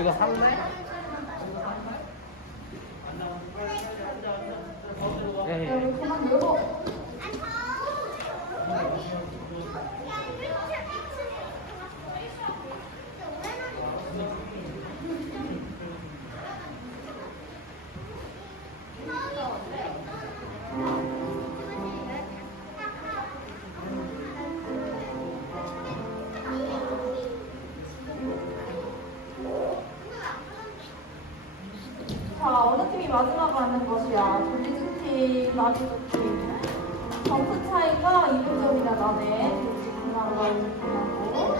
이거 샀네? 예. 여기 그만 열어. 자, 어느 팀이 마지막 가는 것이야? 조지스팀, 나비조팀. 점수 차이가 2점이나 나네. 조지 금방과 이팀하고.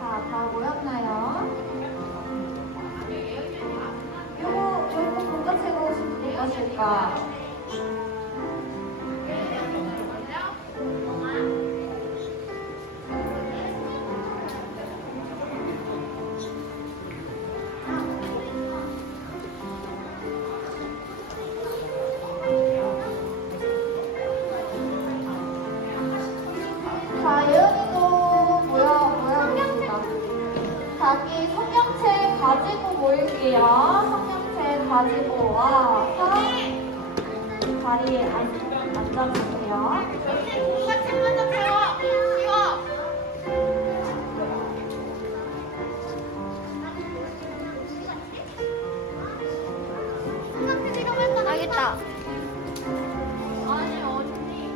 자, 다 모였나요? 요거 누가 채고 싶을 것일까? 자, 예은이도 모여봅시다. 자기 성경책 가지고 모일게요. 성경책 가지고 와서 자리에 앉아주세요. 누가 책 먼저 세워? 쉬워. 알겠다. 아니 언니.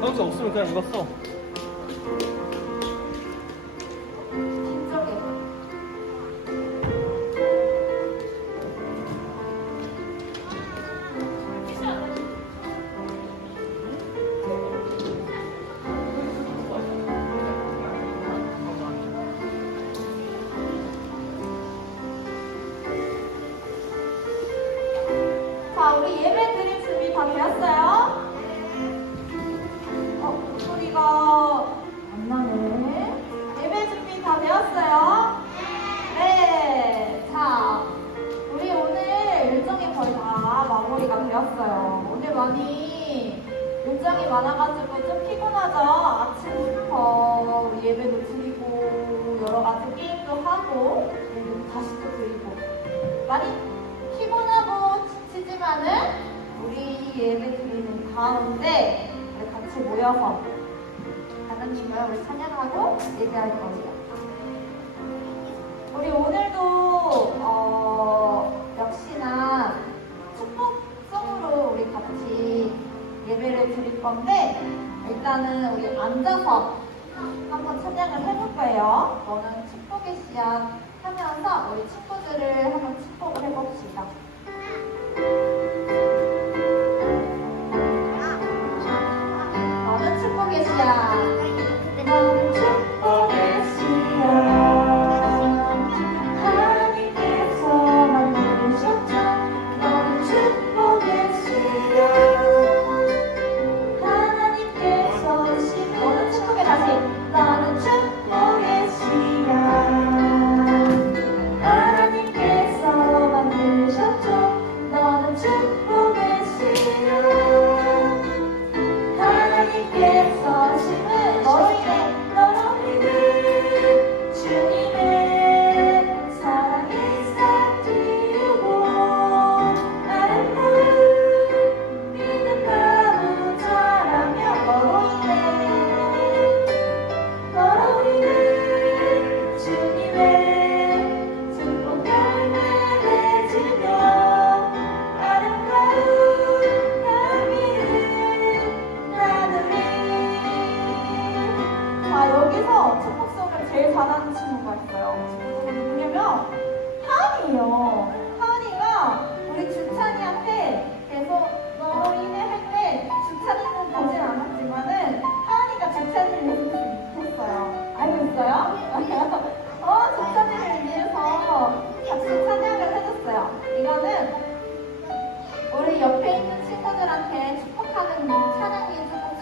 성수 없으면 그냥 이거 써. 진정해. 자, 우리 예배 드릴 준비 다 되었어요? 소리가 안 나네. 예배 준비 다 되었어요? 네. 자, 우리 오늘 일정이 거의 다 마무리가 되었어요. 오늘 많이 일정이 많아가지고 좀 피곤하죠? 아침부터 우리 예배도 드리고 여러 가지 게임도 하고 예배도 다시 또 드리고 많이 피곤하고 지치지만은 우리 예배 드리는 가운데 우리 같이 모여서 하나님을 우리 찬양하고 예배할 거예요. 우리 오늘도 역시나 축복성으로 우리 같이 예배를 드릴 건데 일단은 우리 앉아서 한번 찬양을 해볼 거예요. 너는 축복의 씨앗 하면서 우리 친구들을 한번 축복을 해봅시다. 너는 축복의 씨앗. 너는 축복의 씨앗. 하나님께서 만드셨죠. 너는 축복의 씨앗. 하나님께서 너는 축복의 다시. 너는 축복의 씨앗. 하나님께서 만드셨죠. 너는 축복의 씨앗. 하나님께서 심은 너로 인해 주님의 사랑이 싹틔우고 아름다운 믿음 나무 자라며 너로 인해 주님의 축복 열매 맺으며 아름다운 향기를 나누리. 자, 여기서 축복성을 제일 잘하는 친구가 있어요. 친구가 누구냐면 하은이에요. 하은이가 우리 주찬이한테 계속 너로 인해 할 때 주찬이는 보진 않았지만은 하은이가 주찬이를 했어요. 알고 있어요? 주찬이를 위해서 같이 찬양을 해줬어요. 이거는 우리 옆에 있는 친구들한테 축복하는 찬양이 조금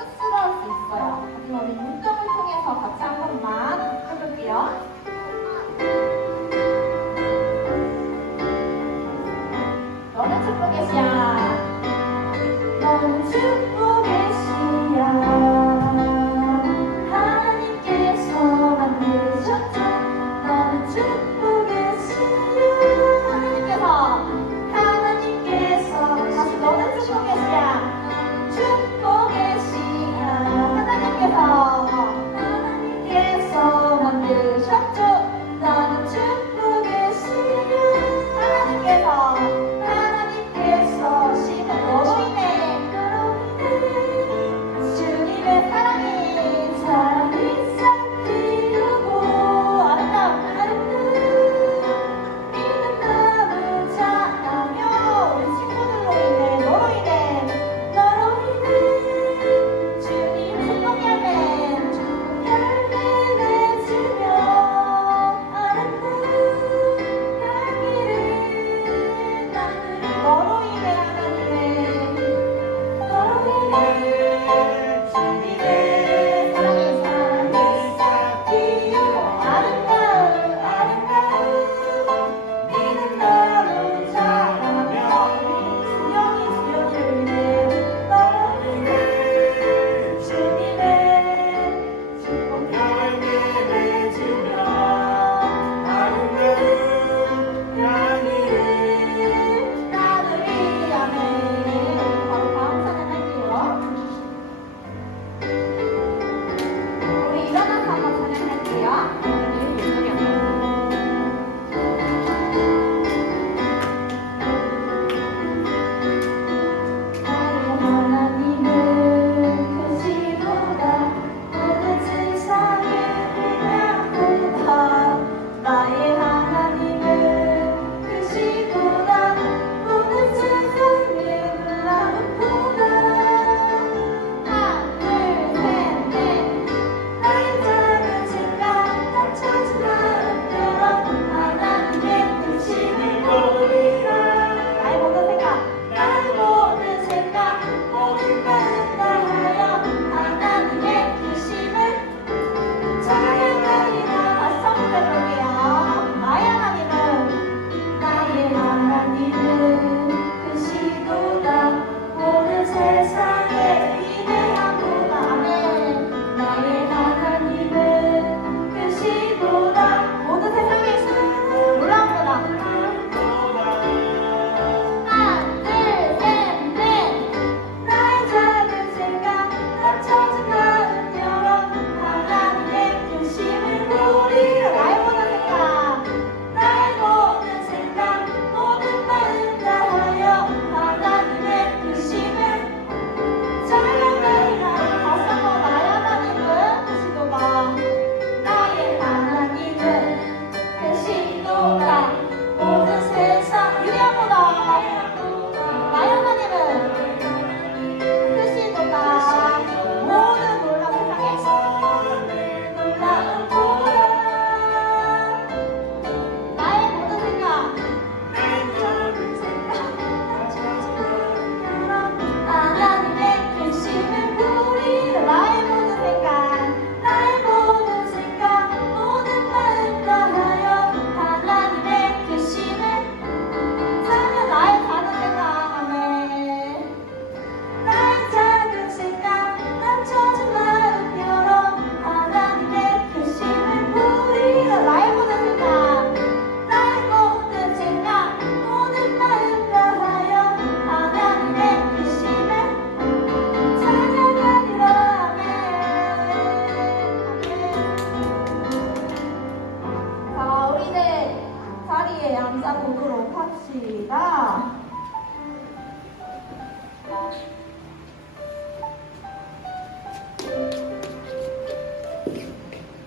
자리에 앉아보도록 합시다.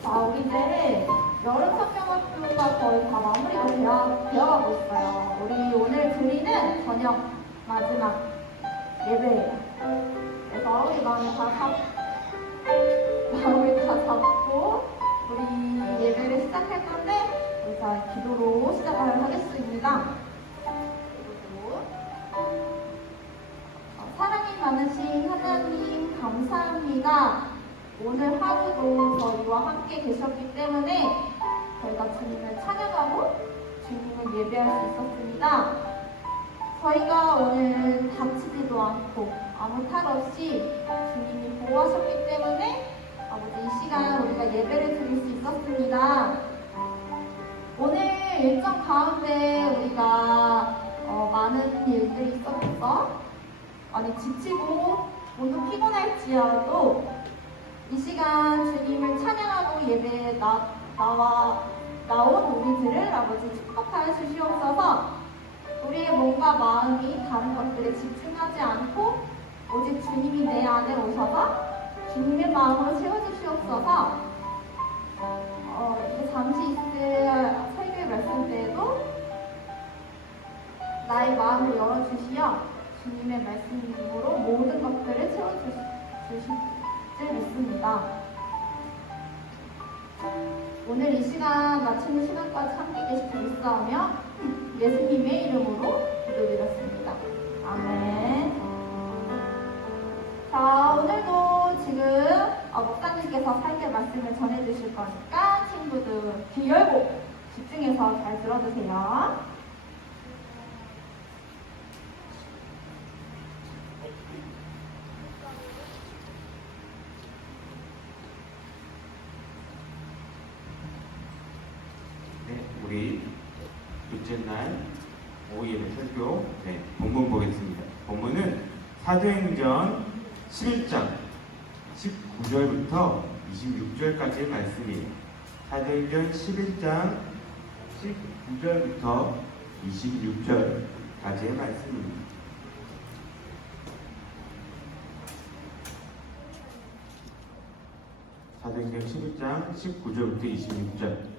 자, 우리 이제 여름 성경학교가 거의 다 마무리가 되어가고 있어요. 우리 오늘 드리는 저녁 마지막 예배예요. 그래서 우리 마음을 다 잡고 우리 예배를 시작할 건데 우리 자 기도로 시작을 하겠습니다. 기도로. 사랑이 많으신 하나님 감사합니다. 오늘 하루도 저희와 함께 계셨기 때문에 저희가 주님을 찬양하고 주님을 예배할 수 있었습니다. 저희가 오늘 다치지도 않고 아무 탈 없이 주님이 보호하셨기 때문에 아버지 이 시간 우리가 예배를 드릴 수 있었습니다. 오늘 일정 가운데 우리가 많은 일들이 있었어 많이 지치고 모두 피곤할지라도 이 시간 주님을 찬양하고 예배에 나온 우리들을 아버지 축복하여 주시옵소서. 우리의 몸과 마음이 다른 것들에 집중하지 않고 오직 주님이 내 안에 오셔서 주님의 마음으로 채워주시옵소서. 이제 잠시 있을 설교의 말씀 때에도 나의 마음을 열어주시어 주님의 말씀으로 모든 것들을 채워주실 줄 믿습니다. 오늘 이 시간 마치는 시간까지 함께 계실 줄 믿사오며 예수님의 이름으로 기도드렸습니다. 아멘. 자, 오늘도 지금 목사님께서 설교 말씀을 전해주실 거니까 친구들 귀 열고 집중해서 잘 들어주세요. 우리 둘째 날 오후 예배 설교 본문 보겠습니다. 본문은 사도행전 11장 19절부터 26절까지의 말씀이에요. 사도행전 11장 19절부터 26절까지의 말씀입니다. 사도행전 11장 19절부터 26절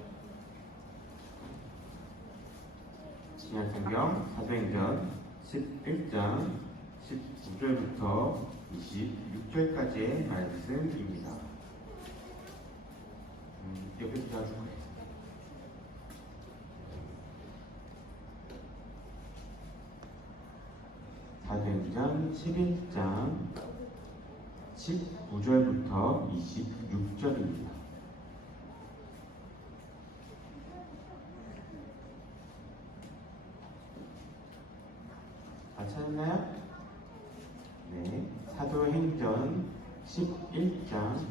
신약성경 사도행전 11장 19절부터 26절까지의 말씀입니다. 여기서 나중에 사도행전 11장 19절부터 26절입니다. 다 찾았나요? 네, 사도행전 11장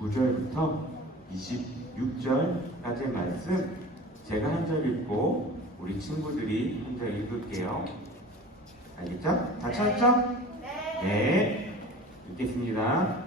19절부터 26절까지의 말씀 제가 한 절 읽고 우리 친구들이 한 절 읽을게요. 알겠죠? 다 찾았죠? 네, 읽겠습니다.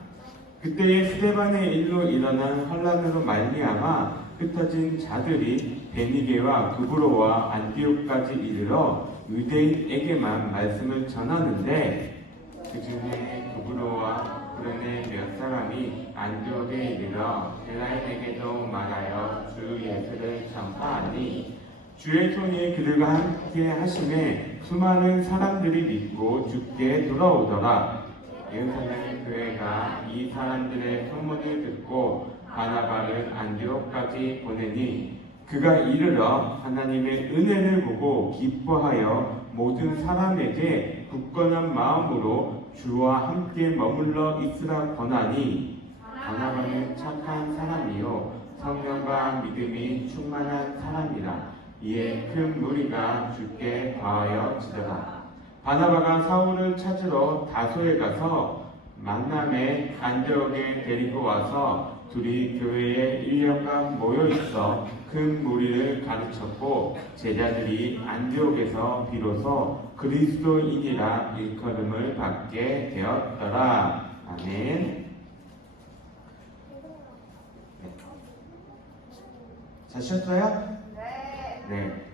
그때에 스데반의 일로 일어난 환란으로 말미암아 흩어진 자들이 베니게와 구브로와 안디옥까지 이르러 유대인에게만 말씀을 전하는데 그 중에 구브로와 구레네 몇 사람이 안디옥에 이르러 헬라인에게도 말하여 주 예수를 전파하니 주의 손이 그들과 함께 하심에 수많은 사람들이 믿고 주께 돌아오더라. 예루살렘 교회가 이 사람들의 소문을 듣고 바나바를 안디옥까지 보내니 그가 이르러 하나님의 은혜를 보고 기뻐하여 모든 사람에게 굳건한 마음으로 주와 함께 머물러 있으라 권하니 바나바는 착한 사람이요 성령과 믿음이 충만한 사람이라. 이에 큰 무리가 주께 과하여 지더라. 바나바가 사울을 찾으러 다소에 가서 만남에 안디옥에 데리고 와서 둘이 교회에 1년간 모여 있어 큰 무리를 가르쳤고 제자들이 안디옥에서 비로소 그리스도인이라 일컬음을 받게 되었더라. 아멘. 네. 잘 쉬었어요? 네. 네.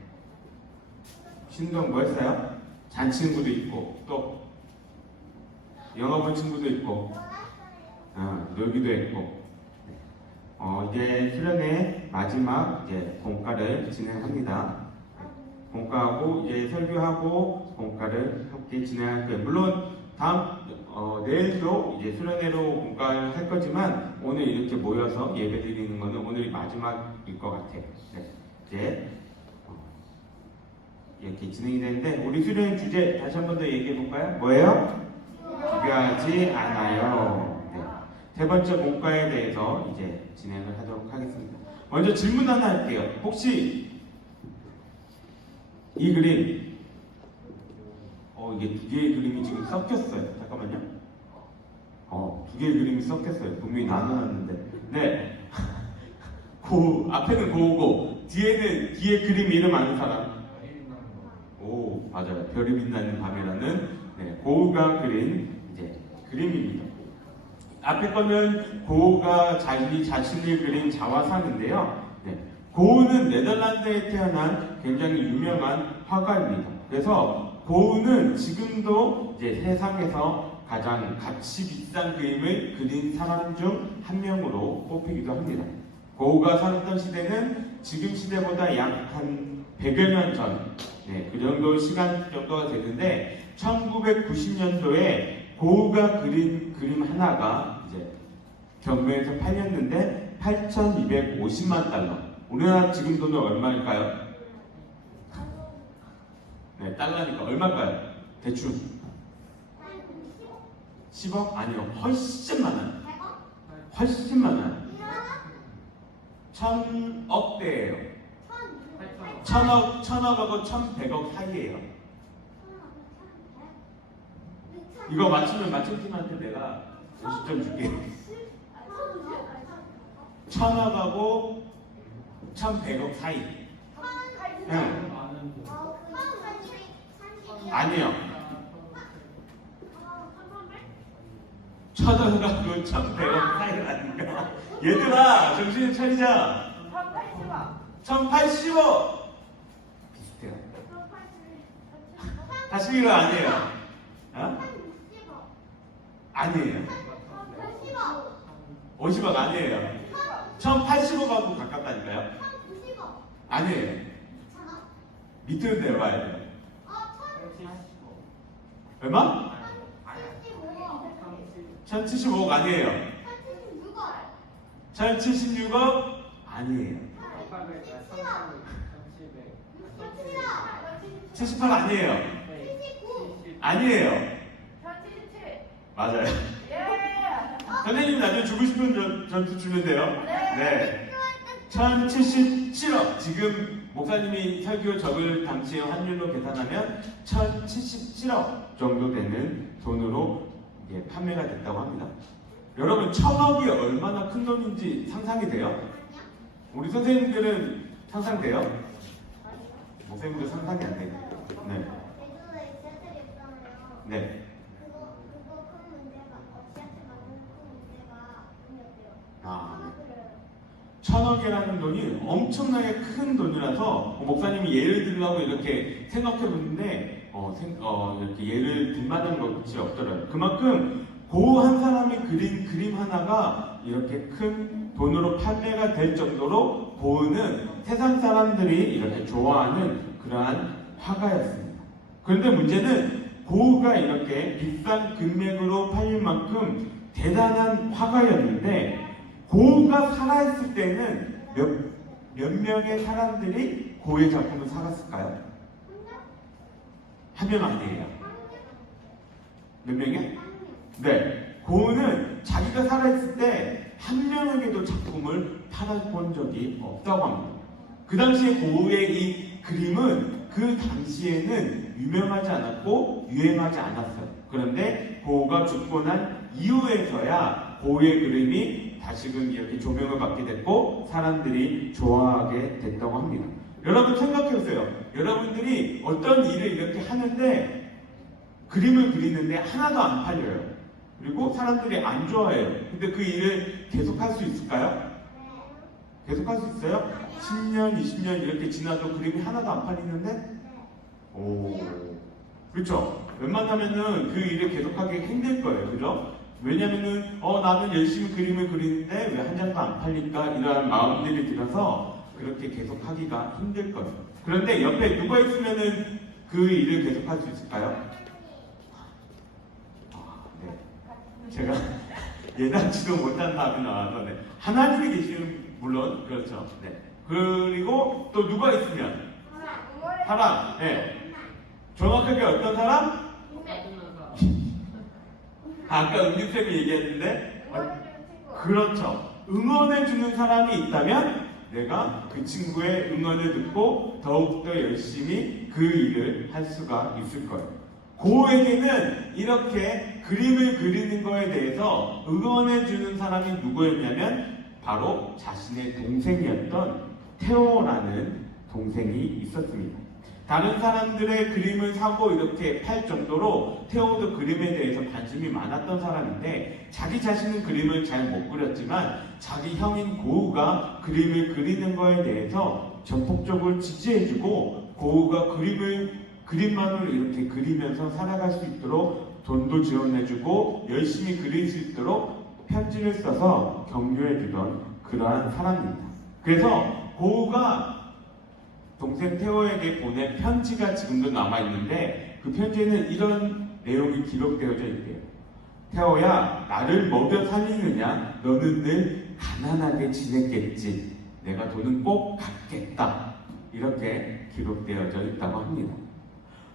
신동 뭐 했어요? 잔 친구도 있고 또 영화 본 친구도 있고 놀기도 했고 이제 수련회 마지막 이제 공과를 진행합니다. 공과하고 이제 설교하고 공과를 함께 진행할 거예요. 물론 내일도 이제 수련회로 공과를 할 거지만 오늘 이렇게 모여서 예배 드리는 거는 오늘이 마지막일 것 같아요. 네. 이제 이렇게 진행이 되는데 우리 수련회 주제 다시 한 번 더 얘기해 볼까요? 뭐예요? 비교하지 않아요. 네. 세 번째 공과에 대해서 이제 진행을 하도록 하겠습니다. 먼저 질문 하나 할게요. 혹시 이 그림 이게 두 개의 그림이 지금 섞였어요. 잠깐만요. 두 개의 그림이 섞였어요. 분명히 나눠놨는데. 네. 앞에는 고우고 뒤에 그림 이름 아는 사람? 오, 맞아요. 별이 빛나는 밤이라는 고우가 그린 이제 그림입니다. 앞에 거는 고우가 자신이 그린 자화상인데요. 고우는 네덜란드에 태어난 굉장히 유명한 화가입니다. 그래서 고우는 지금도 이제 세상에서 가장 값이 비싼 그림을 그린 사람 중 한 명으로 꼽히기도 합니다. 고우가 살았던 시대는 지금 시대보다 약 한 100여 년 전, 그 정도 시간 정도가 되는데 1990년도에 고우가 그린 그림 하나가 이제 경매에서 팔렸는데 8,250만 달러. 우리나라 지금 돈은 얼마일까요? 네, 달러니까 얼마일까요? 대충 10억? 아니요, 훨씬 많아요. 훨씬 많아요. 1,000억대예요. 1,000억하고 1,100억 사이예요. 이거 맞추면 맞춤팀한테 내가 50점 줄게. 1,000억하고 1,100억 사이. 네. 아니요. 1,000억하고 1,100억 사이라니까. 얘들아, 정신 차리자. 1,080억. 비슷해요. 다시 이거 아니에요. 아니에요. 50억 아니에요. 1,080억하고 가깝다니까요. 아니에요. 밑으로 내려와야 돼요. 얼마? 1,075억 아니에요. 1,076억 아니에요. 78 아니에요. 아니에요. 맞아요. 선생님 나중에 주고 싶은 점수 주면 돼요. 네. 1,077억. 지금 목사님이 설교 적을 당시의 환율로 계산하면 1,077억 정도 되는 돈으로 이게 판매가 됐다고 합니다. 여러분 1,000억이 얼마나 큰 돈인지 상상이 돼요? 우리 선생님들은 상상돼요? 목사님들 상상이 안 돼요. 네. 네. 1,000억이라는 돈이 엄청나게 큰 돈이라서 목사님이 예를 들려고 이렇게 생각해 보는데 이렇게 예를 들 만한 것이 없더라고요. 그만큼 고우 한 사람이 그린 그림 하나가 이렇게 큰 돈으로 판매가 될 정도로 고우는 세상 사람들이 이렇게 좋아하는 그러한 화가였습니다. 그런데 문제는 고우가 이렇게 비싼 금액으로 팔릴 만큼 대단한 화가였는데 고우가 살아있을 때는 몇 명의 사람들이 고우의 작품을 사갔을까요? 한 명 아니에요. 몇 명이요? 네. 고우는 자기가 살아있을 때 한 명에게도 작품을 팔아본 적이 없다고 합니다. 그 당시에 고우의 이 그림은 그 당시에는 유명하지 않았고 유행하지 않았어요. 그런데 고우가 죽고 난 이후에서야 고우의 그림이 다시금 이렇게 조명을 받게 됐고 사람들이 좋아하게 됐다고 합니다. 여러분 생각해보세요. 여러분들이 어떤 일을 이렇게 하는데 그림을 그리는데 하나도 안 팔려요. 그리고 사람들이 안 좋아해요. 근데 그 일을 계속할 수 있을까요? 계속할 수 있어요? 10년, 20년 이렇게 지나도 그림이 하나도 안 팔리는데? 오, 그렇죠? 웬만하면은 그 일을 계속하기 힘들 거예요, 그죠? 왜냐면은 나는 열심히 그림을 그리는데 왜 한 장도 안 팔릴까? 이런 마음들이 들어서 그렇게 계속하기가 힘들 거예요. 그런데 옆에 누가 있으면은 그 일을 계속할 수 있을까요? 네. 제가 예상치도 못한 답이 나와서 네. 하나님이 계시면 물론 그렇죠. 네. 그리고 또 누가 있으면 사람. 네. 정확하게 어떤 사람? 아까 은규쌤이 얘기했는데 그렇죠. 응원해주는 사람이 있다면 내가 그 친구의 응원을 듣고 더욱더 열심히 그 일을 할 수가 있을 거예요. 고에게는 이렇게 그림을 그리는 거에 대해서 응원해주는 사람이 누구였냐면 바로 자신의 동생이었던 테오라는 동생이 있었습니다. 다른 사람들의 그림을 사고 이렇게 팔 정도로 테오도 그림에 대해서 관심이 많았던 사람인데 자기 자신은 그림을 잘 못 그렸지만 자기 형인 고우가 그림을 그리는 거에 대해서 전폭적으로 지지해주고 고우가 그림만으로 이렇게 그리면서 살아갈 수 있도록 돈도 지원해주고 열심히 그릴 수 있도록 편지를 써서 격려해주던 그러한 사람입니다. 그래서 고우가 동생 테오에게 보낸 편지가 지금도 남아있는데 그 편지에는 이런 내용이 기록되어져 있대요. 테오야, 나를 먹여 살리느냐? 너는 늘 가난하게 지냈겠지. 내가 돈은 꼭 갚겠다. 이렇게 기록되어져 있다고 합니다.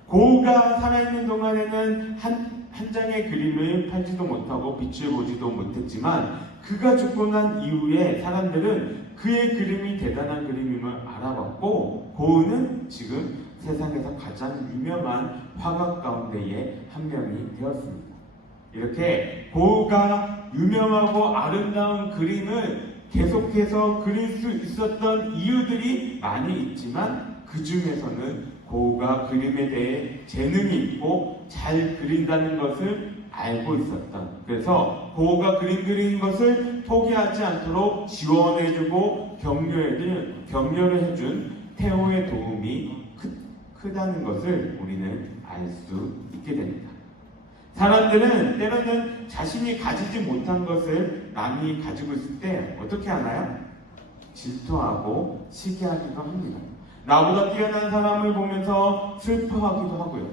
고우가 살아있는 동안에는 한 장의 그림을 팔지도 못하고 빛을 보지도 못했지만 그가 죽고 난 이후에 사람들은 그의 그림이 대단한 그림임을 알아봤고 고우는 지금 세상에서 가장 유명한 화가 가운데의 한 명이 되었습니다. 이렇게 고우가 유명하고 아름다운 그림을 계속해서 그릴 수 있었던 이유들이 많이 있지만 그 중에서는 고우가 그림에 대해 재능이 있고 잘 그린다는 것을 알고 있었던, 그래서 고우가 그림 그리는 것을 포기하지 않도록 지원해주고 격려를 해준 테오의 도움이 크다는 것을 우리는 알 수 있게 됩니다. 사람들은 때로는 자신이 가지지 못한 것을 남이 가지고 있을 때 어떻게 하나요? 질투하고 시기하기도 합니다. 나보다 뛰어난 사람을 보면서 슬퍼하기도 하고요.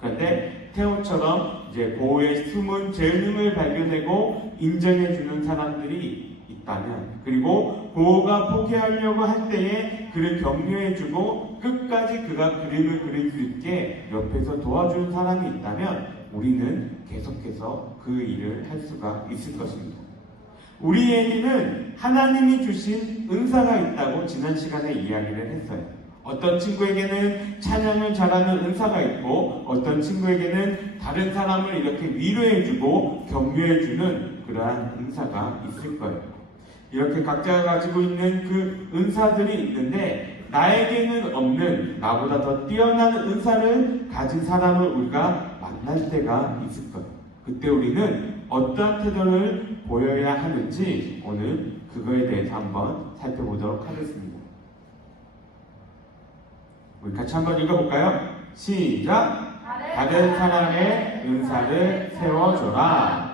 그런데 테오처럼 이제 고우의 숨은 재능을 발견하고 인정해주는 사람들이 있다면, 그리고 고우가 포기하려고 할 때에 그를 격려해주고 끝까지 그가 그림을 그릴 수 있게 옆에서 도와주는 사람이 있다면 우리는 계속해서 그 일을 할 수가 있을 것입니다. 우리에게는 하나님이 주신 은사가 있다고 지난 시간에 이야기를 했어요. 어떤 친구에게는 찬양을 잘하는 은사가 있고 어떤 친구에게는 다른 사람을 이렇게 위로해주고 격려해주는 그러한 은사가 있을 거예요. 이렇게 각자가 가지고 있는 그 은사들이 있는데 나에게는 없는 나보다 더 뛰어난 은사를 가진 사람을 우리가 만날 때가 있을 거예요. 그때 우리는 어떠한 태도를 보여야 하는지 오늘 그거에 대해서 한번 살펴보도록 하겠습니다. 우리 같이 한번 읽어볼까요? 시작! 다른 사람의 은사를 세워줘라.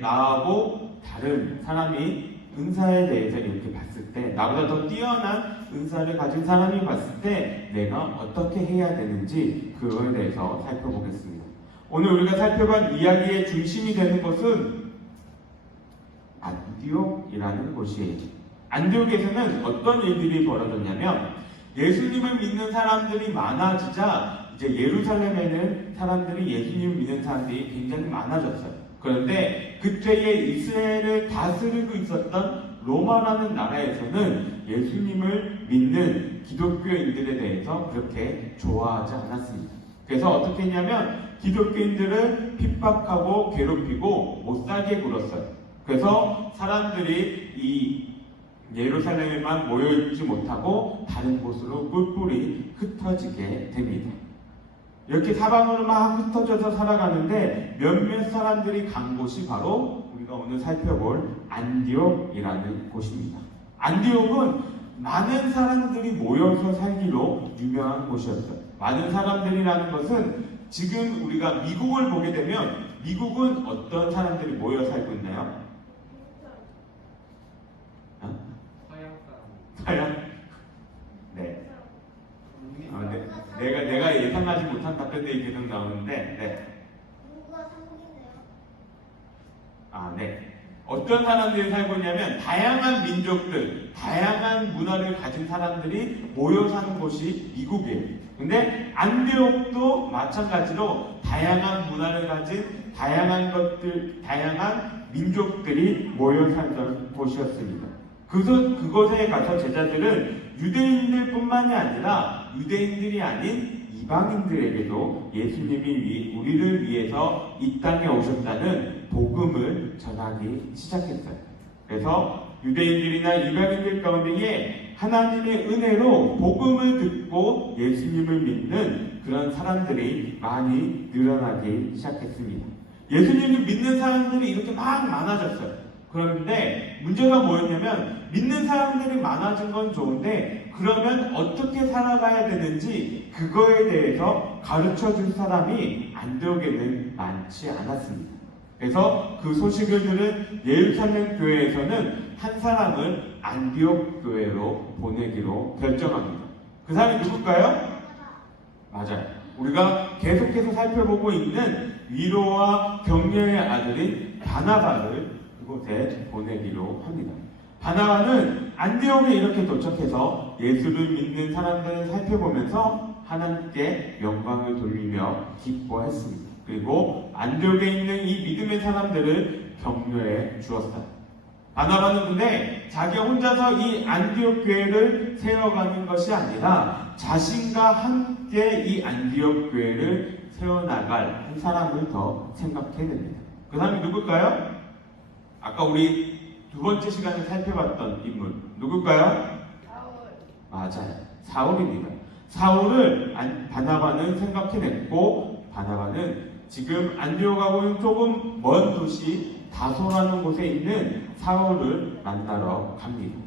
나하고 다른 사람이 은사에 대해서 이렇게 봤을 때, 나보다 더 뛰어난 은사를 가진 사람이 봤을 때 내가 어떻게 해야 되는지 그거에 대해서 살펴보겠습니다. 오늘 우리가 살펴본 이야기의 중심이 되는 것은 안디옥이라는 곳이에요. 안디옥에서는 어떤 일들이 벌어졌냐면 예수님을 믿는 사람들이 많아지자 이제 예루살렘에는 사람들이 예수님을 믿는 사람들이 굉장히 많아졌어요. 그런데 그때에 이스라엘을 다스리고 있었던 로마라는 나라에서는 예수님을 믿는 기독교인들에 대해서 그렇게 좋아하지 않았습니다. 그래서 어떻게 했냐면 기독교인들을 핍박하고 괴롭히고 못살게 굴었어요. 그래서 사람들이 이 예루살렘에만 모여있지 못하고 다른 곳으로 뿔뿔이 흩어지게 됩니다. 이렇게 사방으로 막 흩어져서 살아가는데 몇몇 사람들이 간 곳이 바로 우리가 오늘 살펴볼 안디옥이라는 곳입니다. 안디옥은 많은 사람들이 모여서 살기로 유명한 곳이었어요. 많은 사람들이라는 것은 지금 우리가 미국을 보게 되면 미국은 어떤 사람들이 모여 살고 있나요? 서양? 네. 내가 예상하지 못한 답변들이 계속 나오는데, 네. 네. 어떤 사람들이 살고 있냐면 다양한 민족들, 다양한 문화를 가진 사람들이 모여 사는 곳이 미국이에요. 근데 안디옥도 마찬가지로 다양한 문화를 가진 다양한 민족들이 모여 살던 곳이었습니다. 그곳에 가서 제자들은 유대인들뿐만이 아니라 유대인들이 아닌 이방인들에게도 예수님이 우리를 위해서 이 땅에 오셨다는 복음을 전하기 시작했어요. 그래서 유대인들이나 이방인들 가운데에 하나님의 은혜로 복음을 듣고 예수님을 믿는 그런 사람들이 많이 늘어나기 시작했습니다. 예수님을 믿는 사람들이 이렇게 막 많아졌어요. 그런데 문제가 뭐였냐면 믿는 사람들이 많아진 건 좋은데 그러면 어떻게 살아가야 되는지 그거에 대해서 가르쳐 줄 사람이 안디옥에는 많지 않았습니다. 그래서 그 소식을 들은 예루살렘 교회에서는 한 사람을 안디옥 교회로 보내기로 결정합니다. 그 사람이 누굴까요? 맞아요. 우리가 계속해서 살펴보고 있는 위로와 격려의 아들인 바나바를 그곳에 보내기로 합니다. 바나바는 안디옥에 이렇게 도착해서 예수를 믿는 사람들을 살펴보면서 하나님께 영광을 돌리며 기뻐했습니다. 그리고 안디옥에 있는 이 믿음의 사람들을 격려해 주었어요. 바나바는 근데 자기 혼자서 이 안디옥 교회를 세워가는 것이 아니라 자신과 함께 이 안디옥 교회를 세워나갈 한 사람을 더 생각해냅니다. 그 사람이 누굴까요? 아까 우리 두 번째 시간에 살펴봤던 인물 누굴까요? 맞아요. 사울입니다. 사울을 바나바는 생각해냈고 바나바는 지금 안디옥하고는 조금 먼 도시 다소라는 곳에 있는 사울을 만나러 갑니다.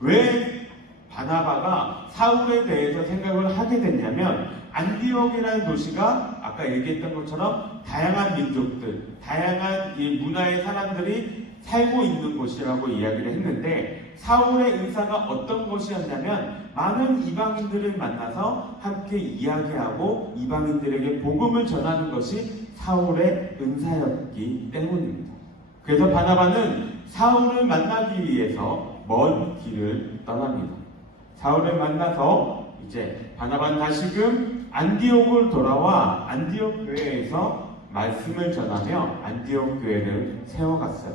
왜 바나바가 사울에 대해서 생각을 하게 됐냐면 안디옥이라는 도시가 아까 얘기했던 것처럼 다양한 민족들, 다양한 이 문화의 사람들이 살고 있는 곳이라고 이야기를 했는데 사울의 은사가 어떤 것이었냐면 많은 이방인들을 만나서 함께 이야기하고 이방인들에게 복음을 전하는 것이 사울의 은사였기 때문입니다. 그래서 바나바는 사울을 만나기 위해서 먼 길을 떠납니다. 사울을 만나서 이제 바나바는 다시금 안디옥을 돌아와 안디옥 교회에서 말씀을 전하며 안디옥 교회를 세워갔어요.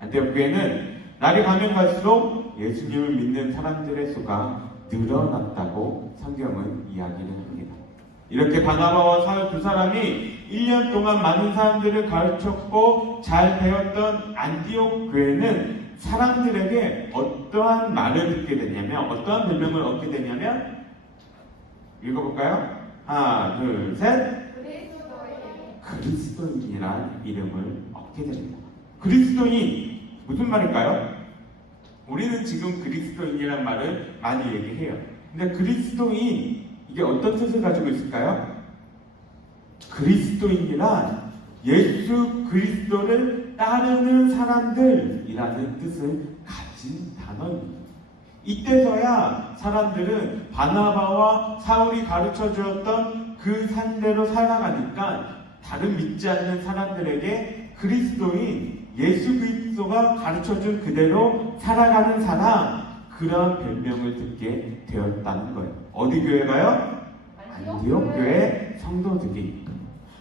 안디옥 교회는 날이 가면 갈수록 예수님을 믿는 사람들의 수가 늘어났다고 성경은 이야기를 합니다. 이렇게 바나바와 사울 두 사람이 1년 동안 많은 사람들을 가르쳤고 잘 배웠던 안디옥 교회는 사람들에게 어떠한 말을 듣게 되냐면 어떠한 별명을 얻게 되냐면 읽어볼까요? 하나, 둘, 셋. 그리스도인이란 이름을 얻게 됩니다. 그리스도인 무슨 말일까요? 우리는 지금 그리스도인이란 말을 많이 얘기해요. 근데 그리스도인 이게 어떤 뜻을 가지고 있을까요? 그리스도인이란 예수 그리스도를 따르는 사람들이라는 뜻을 가진 단어입니다. 이때서야 사람들은 바나바와 사울이 가르쳐 주었던 그 산대로 살아가니까 다른 믿지 않는 사람들에게 그리스도인 예수 그리스도가 가르쳐준 그대로 살아가는 사람 그런 별명을 듣게 되었다는 거예요. 어디 교회가요? 안디옥 교회 성도들이.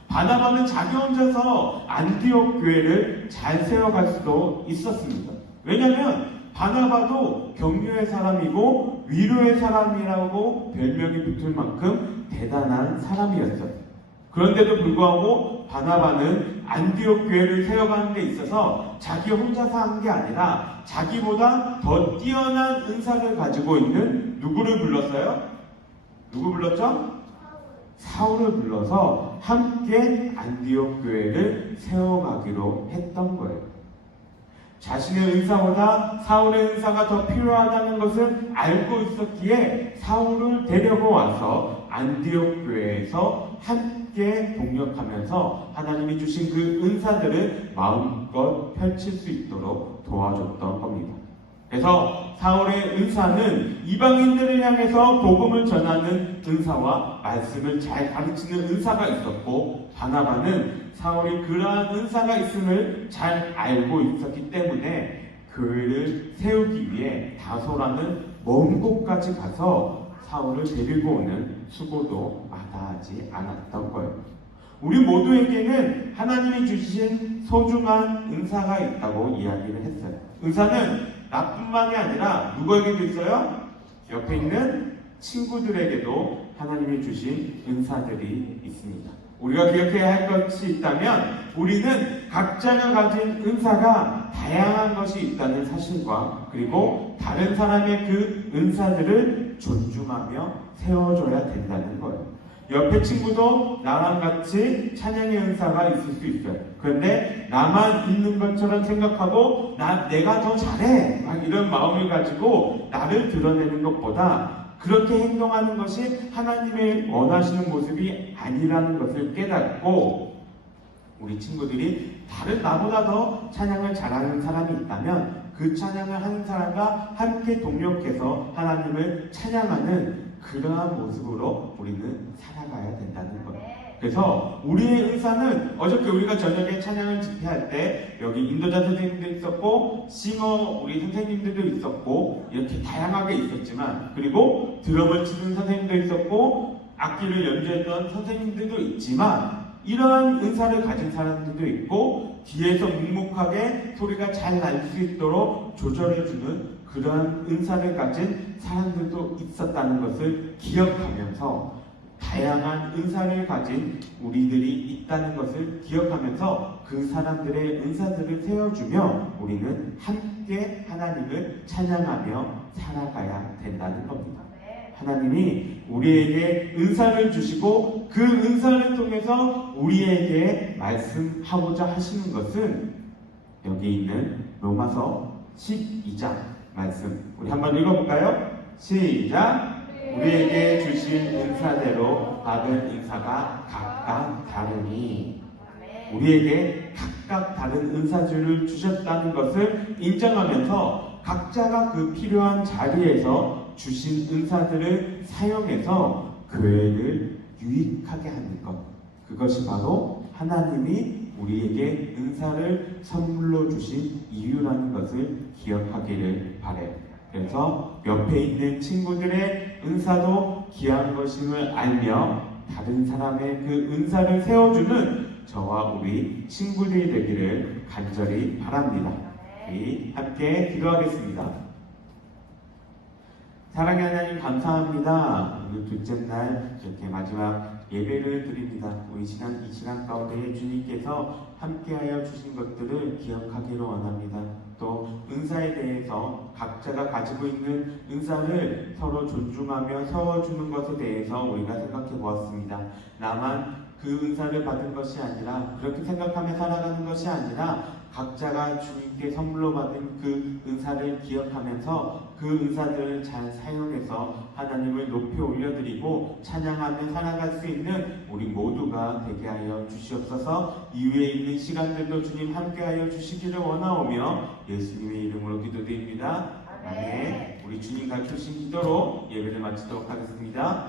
바나바는 자기 혼자서 안디옥 교회를 잘 세워갈 수도 있었습니다. 왜냐하면 바나바도 격려의 사람이고 위로의 사람이라고 별명이 붙을 만큼 대단한 사람이었어요. 그런데도 불구하고 바나바는 안디옥 교회를 세워가는 데 있어서 자기 혼자서 한 게 아니라 자기보다 더 뛰어난 은사를 가지고 있는 누구를 불렀어요? 누구 불렀죠? 사울을 불러서 함께 안디옥 교회를 세워가기로 했던 거예요. 자신의 은사보다 사울의 은사가 더 필요하다는 것을 알고 있었기에 사울을 데려고 와서 안디옥 교회에서 함께 동력하면서 하나님이 주신 그 은사들을 마음껏 펼칠 수 있도록 도와줬던 겁니다. 그래서 사울의 은사는 이방인들을 향해서 복음을 전하는 은사와 말씀을 잘 가르치는 은사가 있었고, 바나바는 사울이 그러한 은사가 있음을 잘 알고 있었기 때문에 교회를 세우기 위해 다소라는 먼 곳까지 가서 사울을 데리고 오는 수고도 마다하지 않았던 거예요. 우리 모두에게는 하나님이 주신 소중한 은사가 있다고 이야기를 했어요. 은사는 나뿐만이 아니라 누구에게도 있어요? 옆에 있는 친구들에게도 하나님이 주신 은사들이 있습니다. 우리가 기억해야 할 것이 있다면 우리는 각자가 가진 은사가 다양한 것이 있다는 사실과, 그리고 다른 사람의 그 은사들을 존중하며 세워줘야 된다는 거예요. 옆에 친구도 나랑 같이 찬양의 은사가 있을 수 있어요. 그런데 나만 있는 것처럼 생각하고 내가 더 잘해 막 이런 마음을 가지고 나를 드러내는 것보다 그렇게 행동하는 것이 하나님의 원하시는 모습이 아니라는 것을 깨닫고, 우리 친구들이 다른 나보다 더 찬양을 잘하는 사람이 있다면 그 찬양을 하는 사람과 함께 동력해서 하나님을 찬양하는 그러한 모습으로 우리는 살아가야 된다는 거예요. 그래서 우리의 은사는, 어저께 우리가 저녁에 찬양을 집회할 때 여기 인도자 선생님도 있었고 싱어 우리 선생님들도 있었고 이렇게 다양하게 있었지만, 그리고 드럼을 치는 선생님도 있었고 악기를 연주했던 선생님들도 있지만, 이러한 은사를 가진 사람들도 있고 뒤에서 묵묵하게 소리가 잘 날 수 있도록 조절해주는 그러한 은사를 가진 사람들도 있었다는 것을 기억하면서, 다양한 은사를 가진 우리들이 있다는 것을 기억하면서 그 사람들의 은사들을 세워주며 우리는 함께 하나님을 찬양하며 살아가야 된다는 겁니다. 하나님이 우리에게 은사를 주시고 그 은사를 통해서 우리에게 말씀하고자 하시는 것은 여기 있는 로마서 12장 말씀, 우리 한번 읽어볼까요? 시작! 우리에게 주신 은사대로 받은 은사가 각각 다르니, 우리에게 각각 다른 은사들을 주셨다는 것을 인정하면서 각자가 그 필요한 자리에서 주신 은사들을 사용해서 교회를 유익하게 하는 것, 그것이 바로 하나님이 우리에게 은사를 선물로 주신 이유라는 것을 기억하기를 바래요. 그래서 옆에 있는 친구들의 은사도 귀한 것임을 알며 다른 사람의 그 은사를 세워주는 저와 우리 친구들이 되기를 간절히 바랍니다. 우리 함께 기도하겠습니다. 사랑의 하나님 감사합니다. 오늘 둘째 날 이렇게 마지막 예배를 드립니다. 우리 이 시간 가운데 주님께서 함께하여 주신 것들을 기억하기를 원합니다. 또 은사에 대해서 각자가 가지고 있는 은사를 서로 존중하며 세워주는 것에 대해서 우리가 생각해 보았습니다. 나만 그 은사를 받은 것이 아니라, 그렇게 생각하며 살아가는 것이 아니라 각자가 주님께 선물로 받은 그 은사를 기억하면서 그 은사들을 잘 사용해서 하나님을 높이 올려드리고 찬양하며 살아갈 수 있는 우리 모두가 되게 하여 주시옵소서. 이후에 있는 시간들도 주님 함께하여 주시기를 원하오며 예수님의 이름으로 기도드립니다. 아멘. 우리 주님 가르치신 기도로 예배를 마치도록 하겠습니다.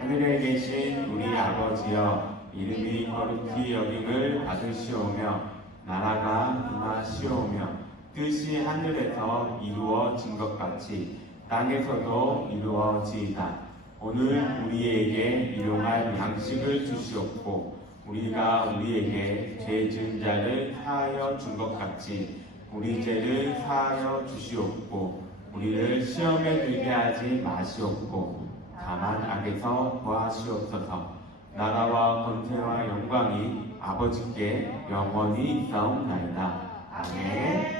하늘에 계신 우리 아버지여, 이름이 거룩히 여김을 받으시오며 나라가 임하시오며 뜻이 하늘에서 이루어진 것 같이 땅에서도 이루어지이다. 오늘 우리에게 일용할 양식을 주시옵고 우리가 우리에게 죄 지은 자를 사하여 준 것 같이 우리 죄를 사하여 주시옵고 우리를 시험에 들게 하지 마시옵고 다만 악에서 구하시옵소서. 나라와 권세와 영광이 아버지께 영원히 있사옵나이다. 아멘.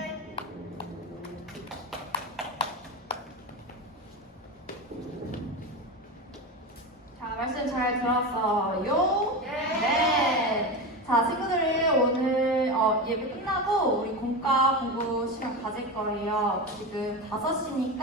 자, 말씀 잘 들었어요? 네. 자, 친구들이 오늘 예배 끝나고 또 우리 공과 공부 시간 가질 거예요. 지금 5시니까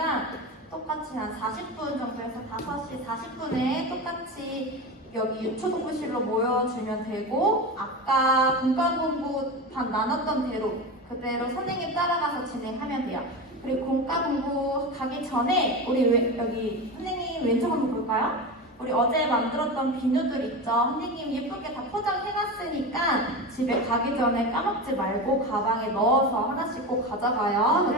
똑같이 한 40분 정도에서 5시 40분에 똑같이 여기 유초동부실로 모여주면 되고, 아까 공과 공부반 나눴던 대로 그대로 선생님 따라가서 진행하면 돼요. 그리고 공과 공부 가기 전에 우리 여기 선생님 왼쪽 한번 볼까요? 우리 어제 만들었던 비누들 있죠? 선생님 예쁘게 다 포장해놨으니까 집에 가기 전에 까먹지 말고 가방에 넣어서 하나씩 꼭 가져가요.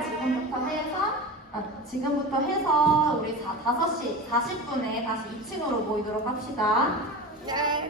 지금부터 해서 우리 5시 40분에 다시 2층으로 모이도록 합시다. 네.